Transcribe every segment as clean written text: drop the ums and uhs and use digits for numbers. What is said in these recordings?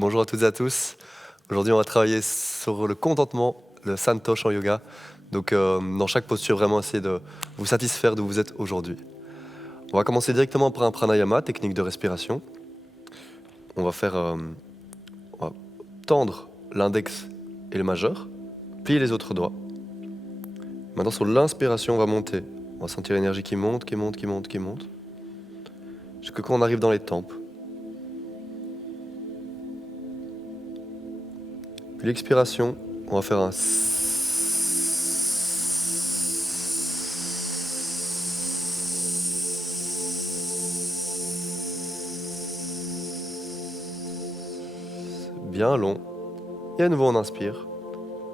Bonjour à toutes et à tous. Aujourd'hui, on va travailler sur le contentement, le Santosh en yoga. Donc, dans chaque posture, vraiment essayer de vous satisfaire d'où vous êtes aujourd'hui. On va commencer directement par un pranayama, technique de respiration. On va tendre l'index et le majeur, plier les autres doigts. Maintenant, sur l'inspiration, on va monter. On va sentir l'énergie qui monte, qui monte, qui monte, qui monte. Jusqu'à quand on arrive dans les tempes. Puis l'expiration, on va faire un bien long. Et à nouveau, on inspire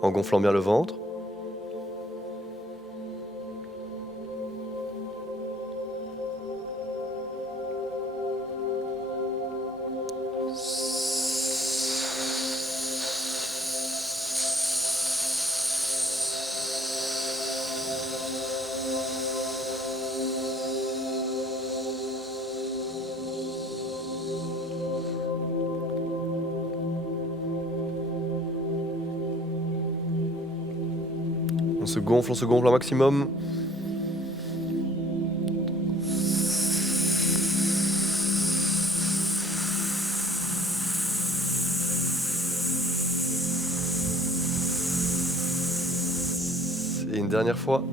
en gonflant bien le ventre. On se gonfle un maximum. Et une dernière fois.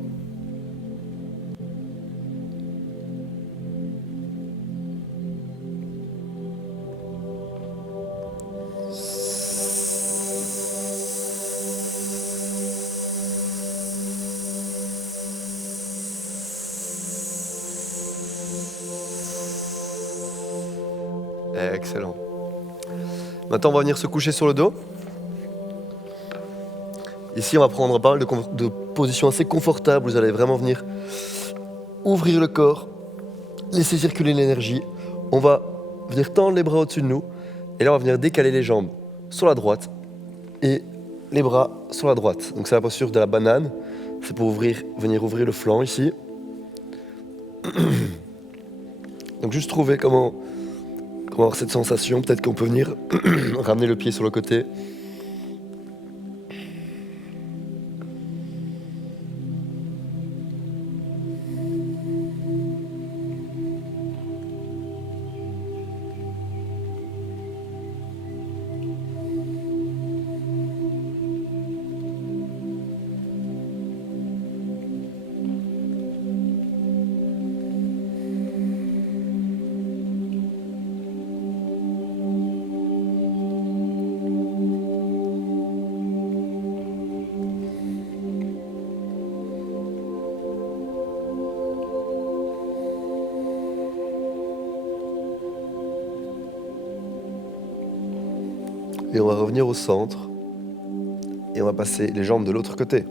Excellent. Maintenant, on va venir se coucher sur le dos. Ici, on va prendre pas mal de positions assez confortables. Vous allez vraiment venir ouvrir le corps, laisser circuler l'énergie. On va venir tendre les bras au-dessus de nous. Et là, on va venir décaler les jambes sur la droite et les bras sur la droite. Donc, c'est la posture de la banane. C'est pour venir ouvrir le flanc ici. Donc, juste trouver comment avoir cette sensation. Peut-être qu'on peut venir ramener le pied sur le côté. Et on va revenir au centre. Et on va passer les jambes de l'autre côté.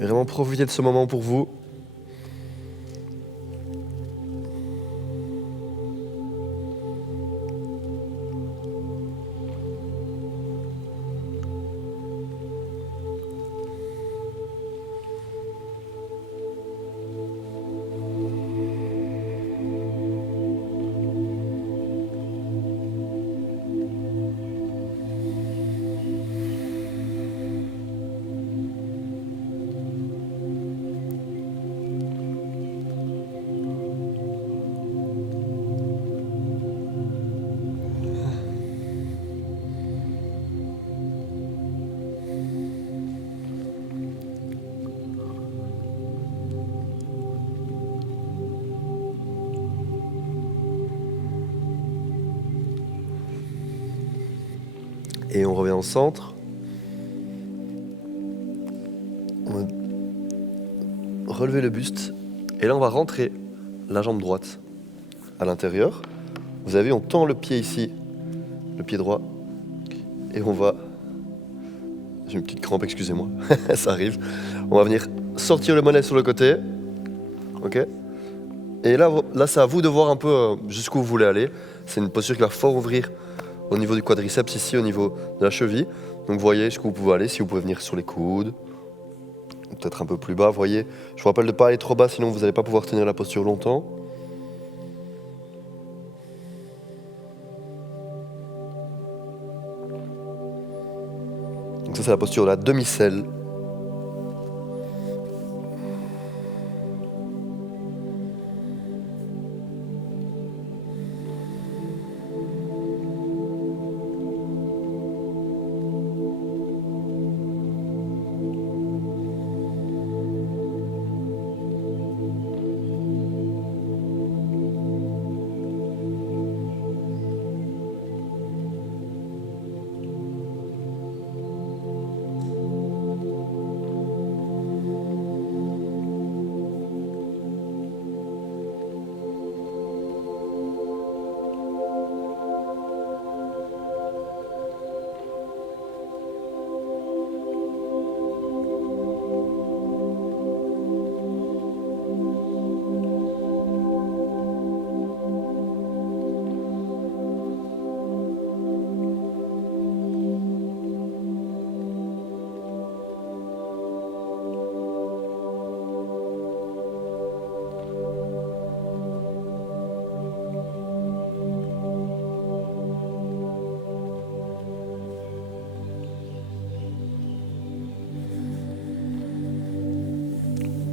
Et vraiment profitez de ce moment pour vous. Et on revient au centre. On va relever le buste. Et là, on va rentrer la jambe droite à l'intérieur. Vous avez vu, on tend le pied ici, le pied droit. Et on va... J'ai une petite crampe, excusez-moi. Ça arrive. On va venir sortir le mollet sur le côté. Ok. Et là, c'est à vous de voir un peu jusqu'où vous voulez aller. C'est une posture qui va fort ouvrir au niveau du quadriceps, ici, au niveau de la cheville. Donc, vous voyez jusqu'où vous pouvez aller. Si vous pouvez venir sur les coudes, peut-être un peu plus bas, vous voyez. Je vous rappelle de ne pas aller trop bas, sinon vous n'allez pas pouvoir tenir la posture longtemps. Donc ça, c'est la posture de la demi-selle.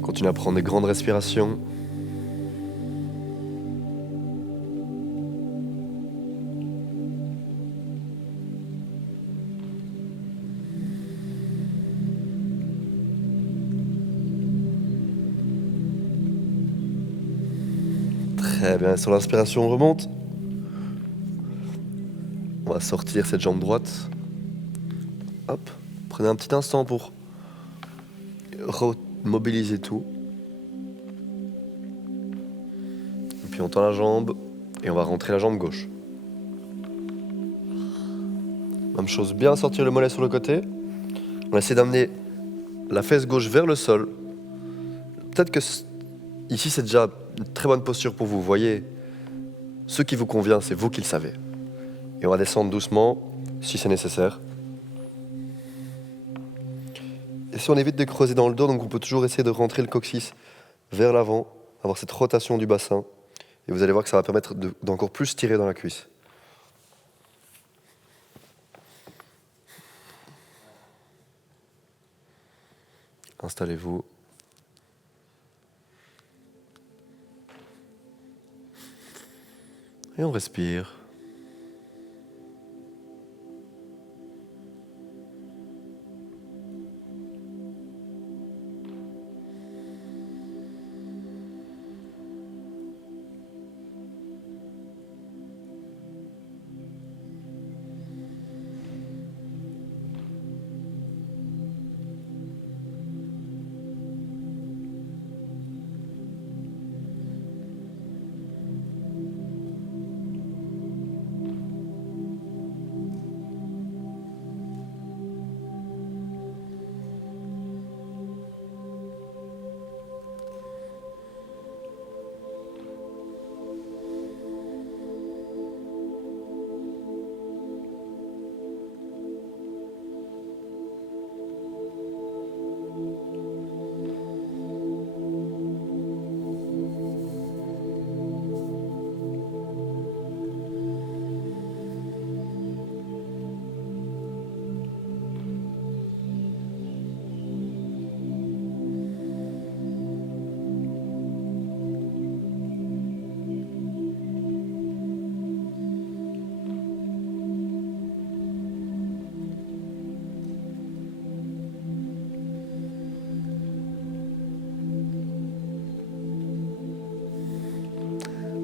Continuez à prendre des grandes respirations. Très bien, sur l'inspiration, on remonte. On va sortir cette jambe droite. Hop, prenez un petit instant pour remobiliser tout. Et puis on tend la jambe et on va rentrer la jambe gauche. Même chose, bien sortir le mollet sur le côté. On essaie d'amener la fesse gauche vers le sol. Peut-être que ici c'est déjà une très bonne posture pour vous. Vous voyez, ce qui vous convient, c'est vous qui le savez. Et on va descendre doucement, si c'est nécessaire. Et si on évite de creuser dans le dos, donc on peut toujours essayer de rentrer le coccyx vers l'avant, avoir cette rotation du bassin. Et vous allez voir que ça va permettre d'encore plus tirer dans la cuisse. Installez-vous. Et on respire.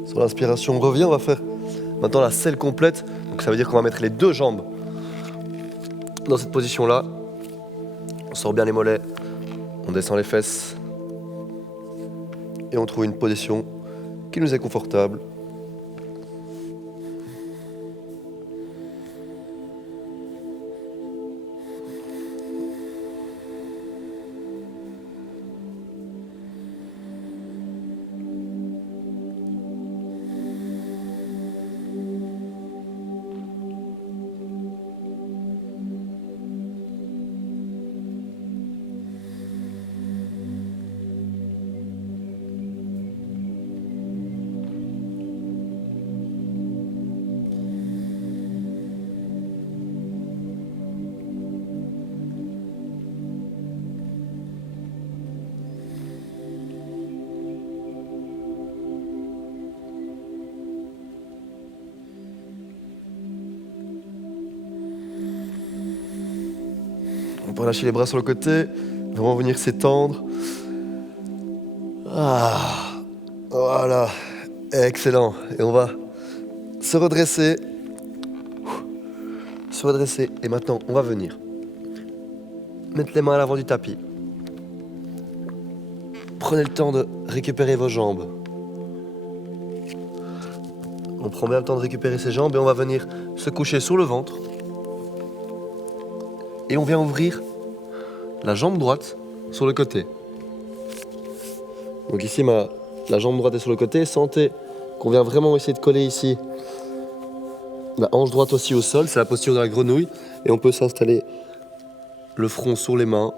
Sur l'inspiration, on revient, on va faire maintenant la selle complète. Donc ça veut dire qu'on va mettre les deux jambes dans cette position-là. On sort bien les mollets, on descend les fesses et on trouve une position qui nous est confortable. relâcher les bras sur le côté, vraiment venir s'étendre. Ah, voilà, excellent. Et on va se redresser. Se redresser. Et maintenant, on va venir mettre les mains à l'avant du tapis. Prenez le temps de récupérer vos jambes. On prend bien le temps de récupérer ses jambes et on va venir se coucher sur le ventre. Et on vient ouvrir la jambe droite sur le côté. Donc ici, la jambe droite est sur le côté. Sentez qu'on vient vraiment essayer de coller ici la hanche droite aussi au sol. C'est la posture de la grenouille. Et on peut s'installer le front sur les mains.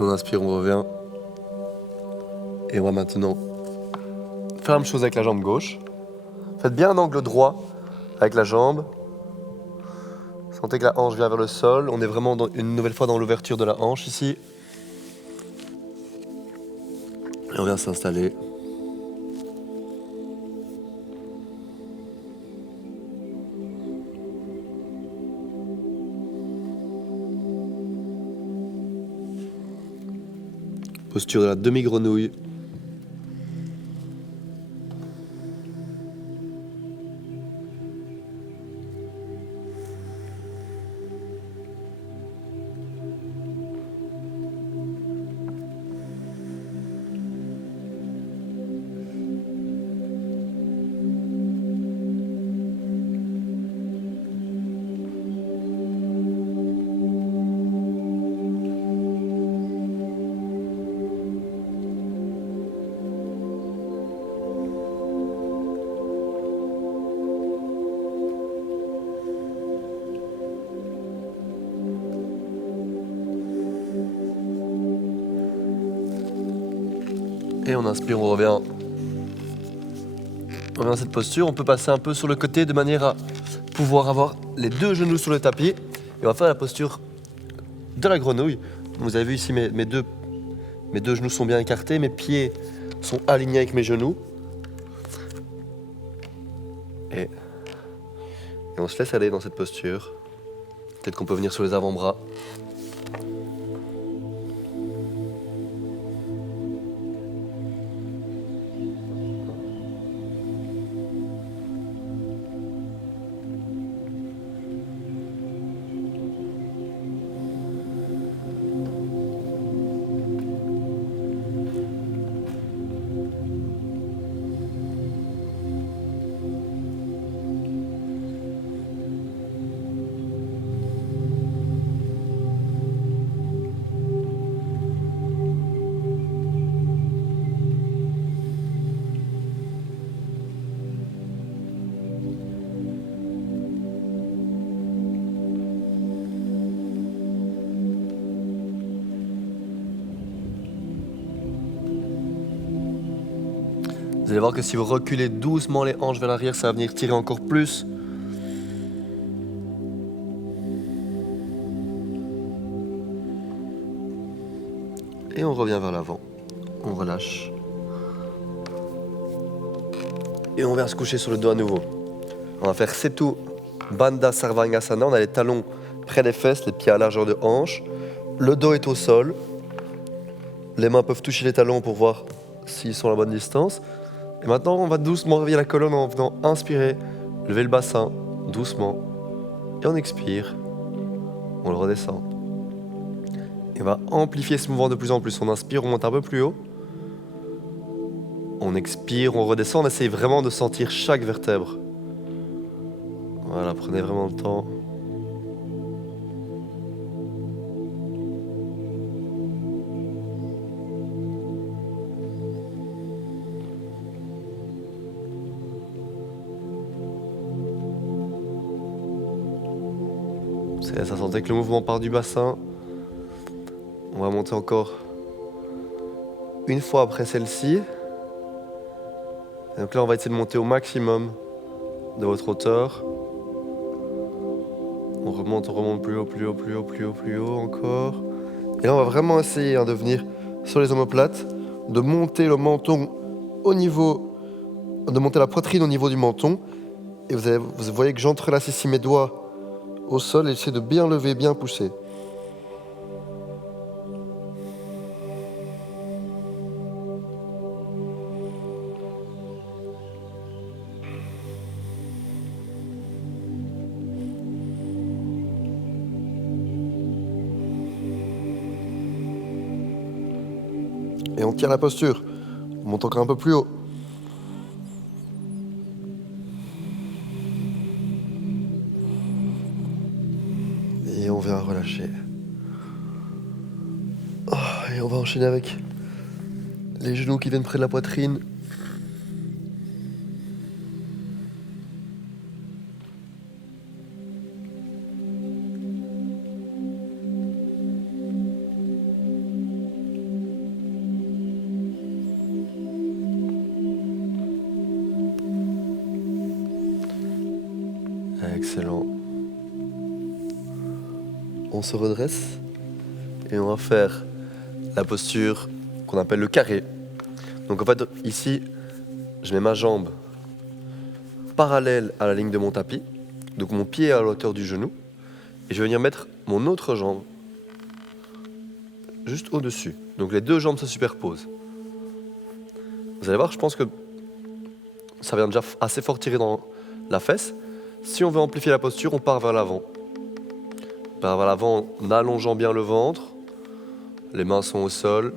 On inspire, on revient. Et on va maintenant faire la même chose avec la jambe gauche. Faites bien un angle droit avec la jambe. Sentez que la hanche vient vers le sol. On est vraiment une nouvelle fois dans l'ouverture de la hanche ici. Et on vient s'installer. Posture de la demi-grenouille. Et on inspire, on revient. On revient à cette posture. On peut passer un peu sur le côté de manière à pouvoir avoir les deux genoux sur le tapis. Et on va faire la posture de la grenouille. Vous avez vu ici, mes deux genoux sont bien écartés. Mes pieds sont alignés avec mes genoux. Et on se laisse aller dans cette posture. Peut-être qu'on peut venir sur les avant-bras. Vous allez voir que si vous reculez doucement les hanches vers l'arrière, ça va venir tirer encore plus. Et on revient vers l'avant. On relâche. Et on vient se coucher sur le dos à nouveau. On va faire Setu Bandha Sarvangasana. On a les talons près des fesses, les pieds à largeur de hanche. Le dos est au sol. Les mains peuvent toucher les talons pour voir s'ils sont à la bonne distance. Et maintenant, on va doucement réveiller la colonne en venant inspirer, lever le bassin doucement. Et on expire. On le redescend. Et on va amplifier ce mouvement de plus en plus. On inspire, on monte un peu plus haut. On expire, on redescend, on essaye vraiment de sentir chaque vertèbre. Voilà, prenez vraiment le temps. Ça sentait que le mouvement part du bassin. On va monter encore une fois après celle-ci. Et donc là, on va essayer de monter au maximum de votre hauteur. On remonte plus haut, plus haut, plus haut, plus haut, plus haut encore. Et là, on va vraiment essayer de venir sur les omoplates, de monter le menton au niveau, de monter la poitrine au niveau du menton. Et vous voyez que j'entrelace ici mes doigts au sol et j'essaie de bien lever, bien pousser. Et on tient la posture. On monte encore un peu plus haut. Et on vient relâcher. Et on va enchaîner avec les genoux qui viennent près de la poitrine. Excellent. On se redresse et on va faire la posture qu'on appelle le carré. Donc en fait, ici, je mets ma jambe parallèle à la ligne de mon tapis. Donc mon pied est à la hauteur du genou. Et je vais venir mettre mon autre jambe juste au-dessus. Donc les deux jambes se superposent. Vous allez voir, je pense que ça vient déjà assez fort tirer dans la fesse. Si on veut amplifier la posture, on part vers l'avant. On part vers l'avant en allongeant bien le ventre. Les mains sont au sol.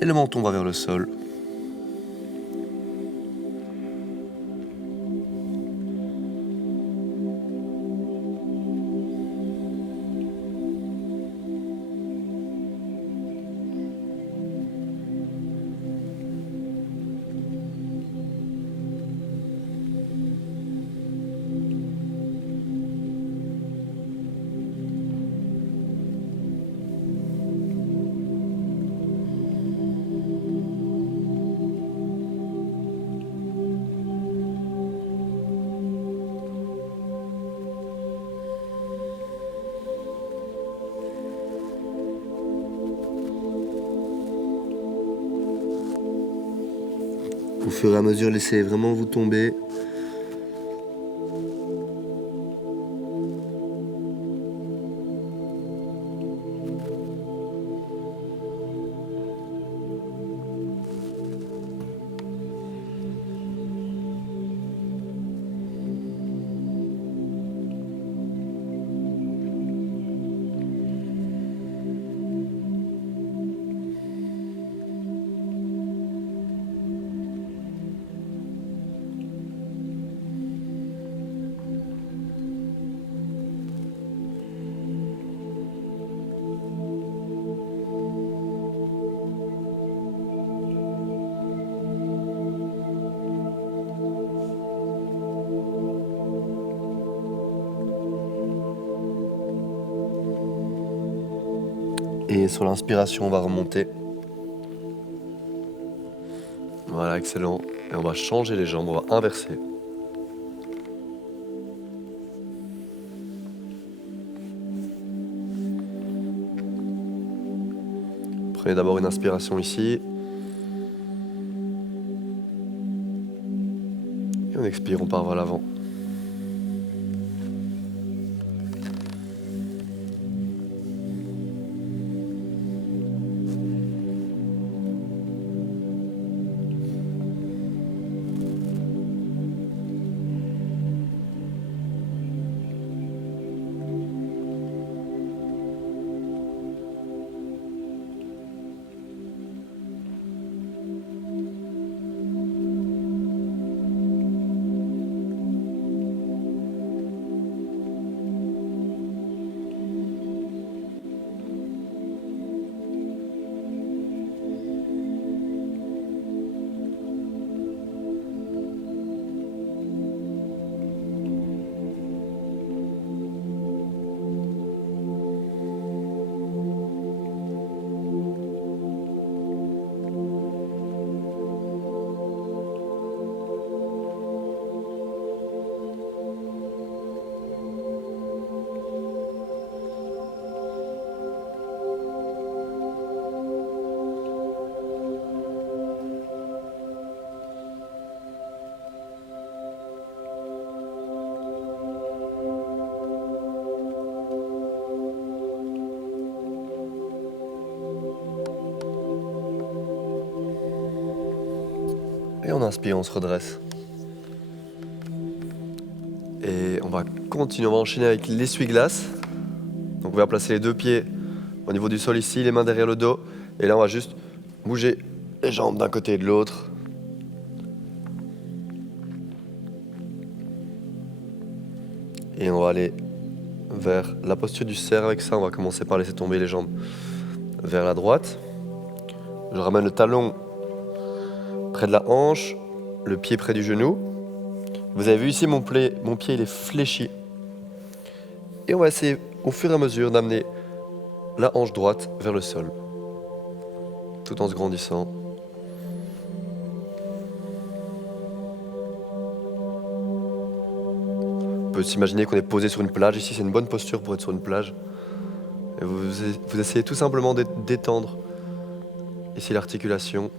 Et le menton va vers le sol. Au fur et à mesure, laissez vraiment vous tomber. Et sur l'inspiration, on va remonter. Voilà, excellent. Et on va changer les jambes, on va inverser. Prenez d'abord une inspiration ici. Et on expire, on part vers l'avant. Et on inspire, on se redresse. Et on va continuer, on va enchaîner avec l'essuie-glace. Donc on va placer les 2 pieds au niveau du sol ici, les mains derrière le dos. Et là on va juste bouger les jambes d'un côté et de l'autre. Et on va aller vers la posture du cerf. Avec ça, on va commencer par laisser tomber les jambes vers la droite. Je ramène le talon près de la hanche, le pied près du genou. Vous avez vu ici, mon pied il est fléchi. Et on va essayer au fur et à mesure d'amener la hanche droite vers le sol, tout en se grandissant. On peut s'imaginer qu'on est posé sur une plage. Ici, c'est une bonne posture pour être sur une plage. Et vous essayez tout simplement de détendre ici l'articulation.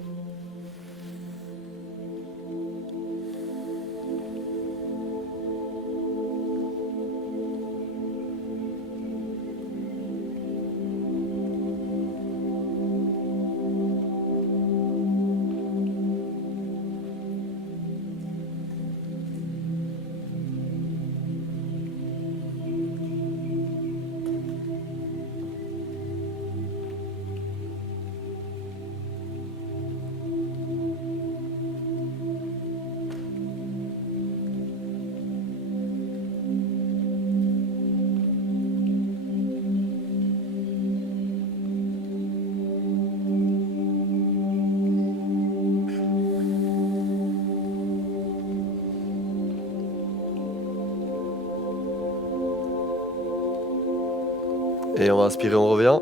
Et on va inspirer, on revient.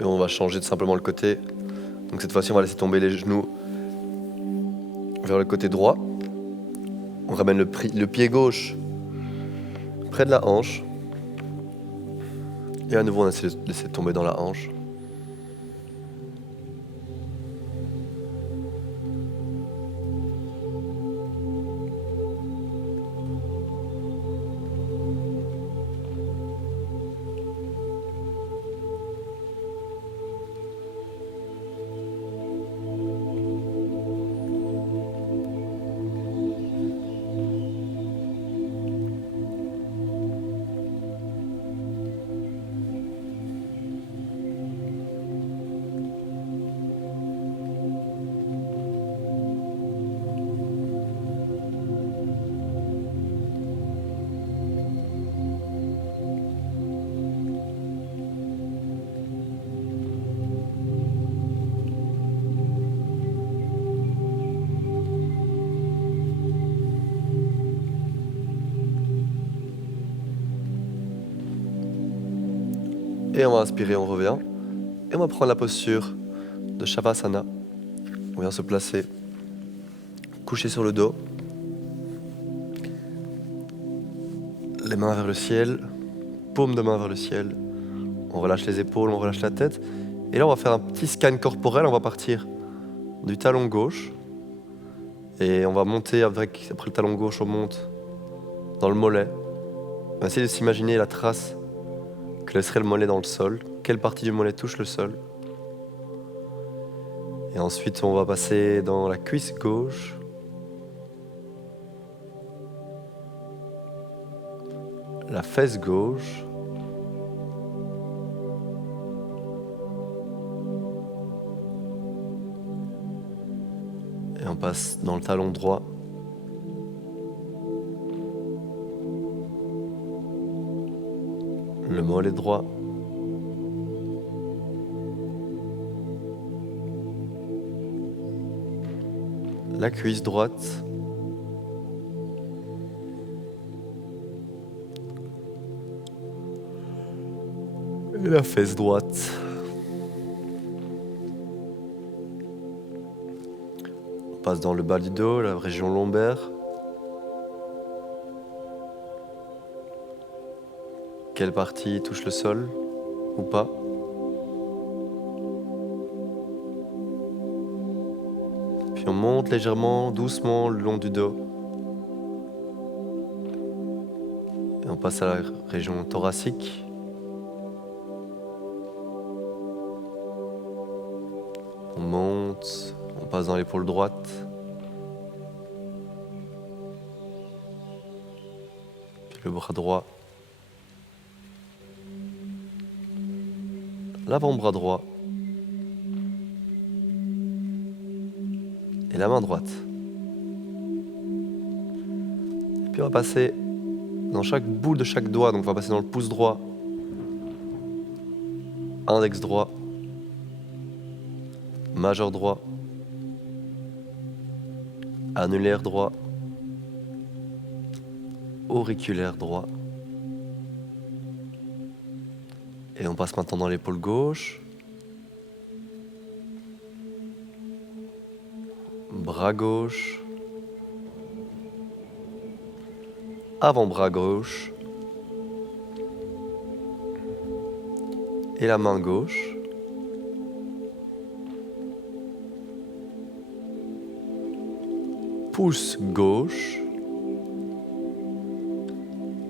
Et on va changer tout simplement le côté. Donc cette fois-ci, on va laisser tomber les genoux vers le côté droit. On ramène le pied gauche près de la hanche. Et à nouveau, on essaie de laisser tomber dans la hanche. Et on va inspirer, on revient. Et on va prendre la posture de Shavasana. On vient se placer, couché sur le dos. Les mains vers le ciel, paume de main vers le ciel. On relâche les épaules, on relâche la tête. Et là, on va faire un petit scan corporel. On va partir du talon gauche. Et on va monter après le talon gauche, on monte dans le mollet. On va essayer de s'imaginer la trace que laisserait le mollet dans le sol. Quelle partie du mollet touche le sol? Et ensuite, on va passer dans la cuisse gauche. La fesse gauche. Et on passe dans le talon droit. Le mollet droit. La cuisse droite. Et la fesse droite. On passe dans le bas du dos, la région lombaire. Quelle partie touche le sol ou pas? Puis on monte légèrement, doucement le long du dos. Et on passe à la région thoracique. On monte, on passe dans l'épaule droite. Puis le bras droit. L'avant-bras droit. Et la main droite. Et puis on va passer dans chaque bout de chaque doigt. Donc on va passer dans le pouce droit, index droit, majeur droit, annulaire droit, auriculaire droit. Et on passe maintenant dans l'épaule gauche, bras gauche, avant-bras gauche et la main gauche. Pouce gauche,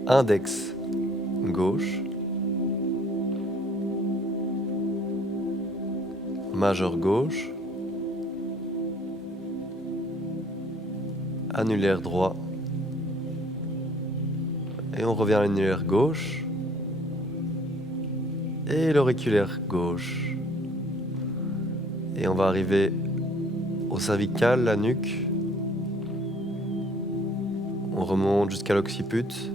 index gauche, majeur gauche, annulaire droit, et on revient à l'annulaire gauche, et l'auriculaire gauche. Et on va arriver au cervical, la nuque. On remonte jusqu'à l'occiput,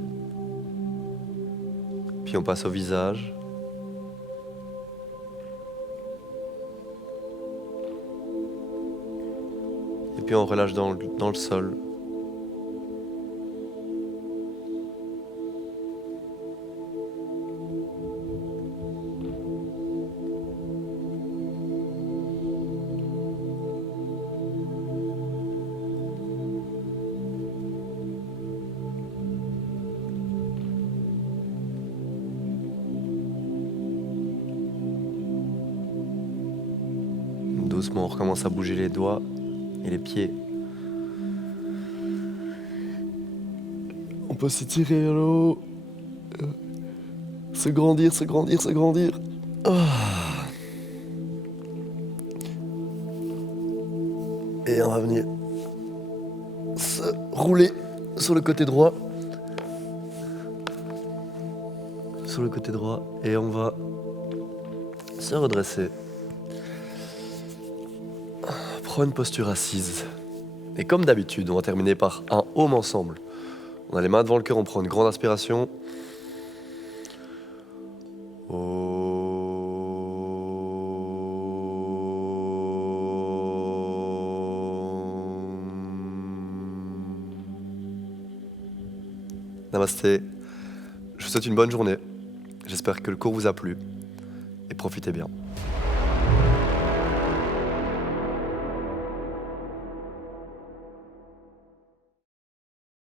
puis on passe au visage. Et puis on relâche dans le sol. Doucement, on recommence à bouger les doigts et les pieds. On peut s'étirer à l'eau. Se grandir, se grandir, se grandir. Et on va venir se rouler sur le côté droit. Sur le côté droit. Et on va se redresser. Prends une posture assise. Et comme d'habitude, on va terminer par un home ensemble. On a les mains devant le cœur, on prend une grande inspiration. Namasté. Je vous souhaite une bonne journée. J'espère que le cours vous a plu. Et profitez bien.